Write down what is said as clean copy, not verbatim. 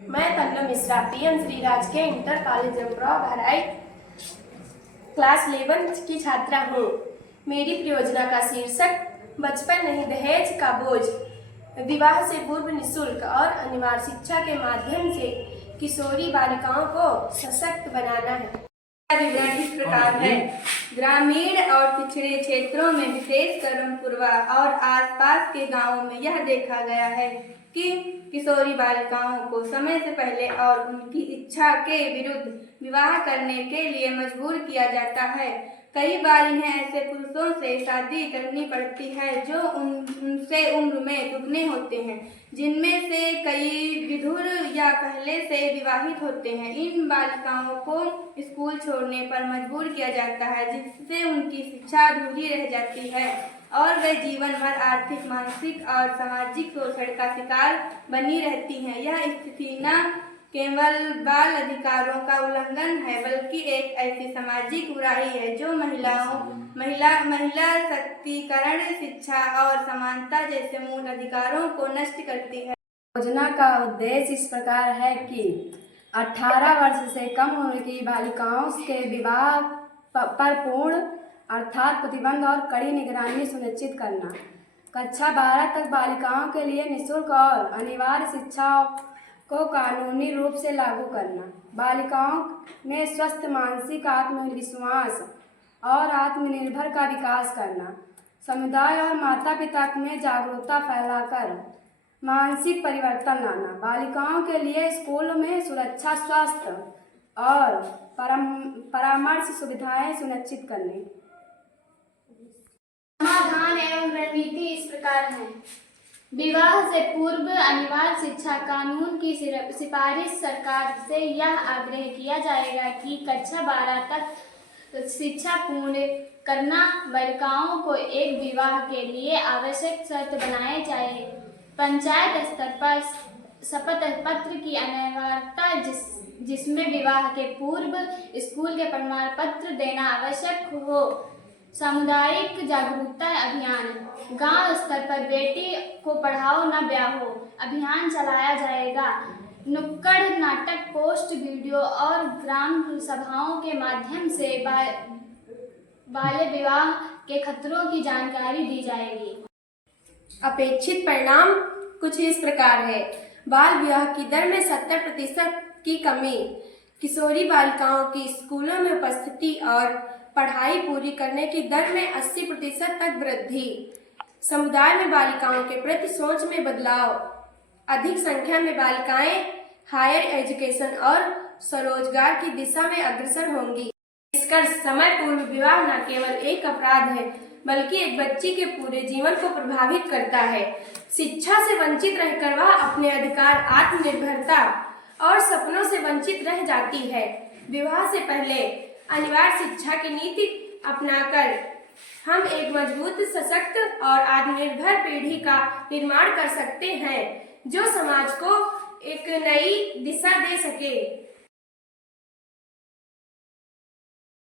मैं तन्नू मिश्रा पीएम श्री राजकीय inter college जमगांव Bahraich class 11 की छात्रा हूँ। मेरी परियोजना का शीर्षक बचपन नहीं दहेज का बोझ, विवाह से पूर्व निःशुल्क और अनिवार्य शिक्षा के माध्यम से किशोरी बालिकाओं को सशक्त बनाना है। विवरण इस प्रकार है। ग्रामीण और पिछड़े क्षेत्रों में, विशेषकर रंगपुरवा और आसपास के गांवों में यह देखा गया है कि किशोरी बालिकाओं को समय से पहले और उनकी इच्छा के विरुद्ध विवाह करने के लिए मजबूर किया जाता है। कई बार इन्हें ऐसे पुरुषों से शादी करनी पड़ती है जो उनसे उम्र में दुगने होते हैं, जिनमें से कई विधुर या पहले से विवाहित होते हैं। इन बालिकाओं को स्कूल छोड़ने पर मजबूर किया जाता है, जिससे उनकी शिक्षा अधूरी रह जाती है और वे जीवन भर आर्थिक, मानसिक और सामाजिक शोषण का शिकार बनी रहती हैं। यह स्थिति न केवल बाल अधिकारों का उल्लंघन है, बल्कि एक ऐसी सामाजिक बुराई है जो महिला शक्तिकरण, शिक्षा और समानता जैसे मूल अधिकारों को नष्ट करती है। योजना का उद्देश्य इस प्रकार है कि 18 वर्ष से कम उम्र की बालिकाओं के विवाह पर पूर्ण अर्थात प्रतिबंध और कड़ी निगरानी सुनिश्चित करना। कक्षा 12 तक बालिकाओं के लिए निःशुल्क और अनिवार्य शिक्षा को कानूनी रूप से लागू करना। बालिकाओं में स्वस्थ मानसिक आत्मविश्वास और आत्मनिर्भर का विकास करना। समुदाय और माता पिता में जागरूकता फैलाकर मानसिक परिवर्तन लाना। बालिकाओं के लिए स्कूल में सुरक्षा, स्वास्थ्य और परामर्श सुविधाएं सुनिश्चित करनी। समाधान एवं रणनीति इस प्रकार है। विवाह से पूर्व अनिवार्य शिक्षा कानून की सिफारिश सरकार से यह आग्रह किया जाएगा कि कक्षा 12 तक शिक्षा पूर्ण करना बालिकाओं को एक विवाह के लिए आवश्यक शर्त बनाए जाए। पंचायत स्तर पर शपथ पत्र की अनिवार्यता, जिसमें विवाह के पूर्व स्कूल के प्रमाण पत्र देना आवश्यक हो। सामुदायिक जागरूकता अभियान, गांव स्तर पर बेटी को पढ़ाओ न ब्याहो अभियान चलाया जाएगा। नुक्कड़ नाटक, पोस्ट वीडियो और ग्राम सभाओं के माध्यम से बाल्य विवाह के खतरों की जानकारी दी जाएगी। अपेक्षित परिणाम कुछ इस प्रकार है। बाल विवाह की दर में 70% की कमी, किशोरी बालिकाओं की स्कूलों में उपस्थिति और पढ़ाई पूरी करने की दर में 80% तक वृद्धि, समुदाय में बालिकाओं के प्रति सोच में बदलाव, अधिक संख्या में बालिकाएं हायर एजुकेशन और स्वरोजगार की दिशा में अग्रसर होंगी। निष्कर्ष, समय पूर्व विवाह न केवल एक अपराध है, बल्कि एक बच्ची के पूरे जीवन को प्रभावित करता है। शिक्षा से वंचित रहकर वह अपने अधिकार, आत्मनिर्भरता और सपनों से वंचित रह जाती है। विवाह से पहले अनिवार्य शिक्षा की नीति अपनाकर हम एक मजबूत, सशक्त और आत्मनिर्भर पीढ़ी का निर्माण कर सकते हैं, जो समाज को एक नई दिशा दे सके।